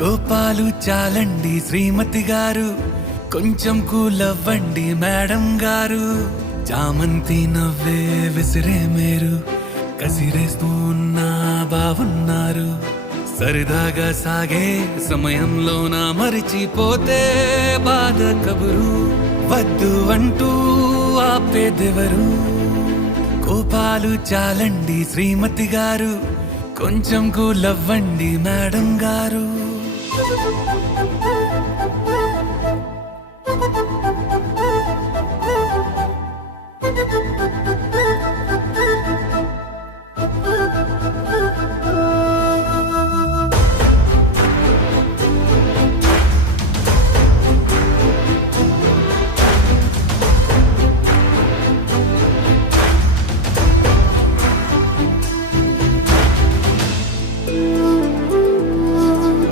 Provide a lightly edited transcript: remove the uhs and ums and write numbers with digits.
కోపాలు చాలండి శ్రీమతి గారు, కొంచెం కూలవ్వండి మేడం గారు. చామంతి నవ్వే విసిరే మేరు, కసిరేస్తూ ఉన్నా బాగున్నారు. సరదాగా సాగే సమయంలోన మరిచిపోతే బాధ కబురు. వద్దు అంటూ ఆపేదెవరు? కోపాలు చాలండి శ్రీమతి గారు, కొంచెం కూలవ్వండి మేడం గారు.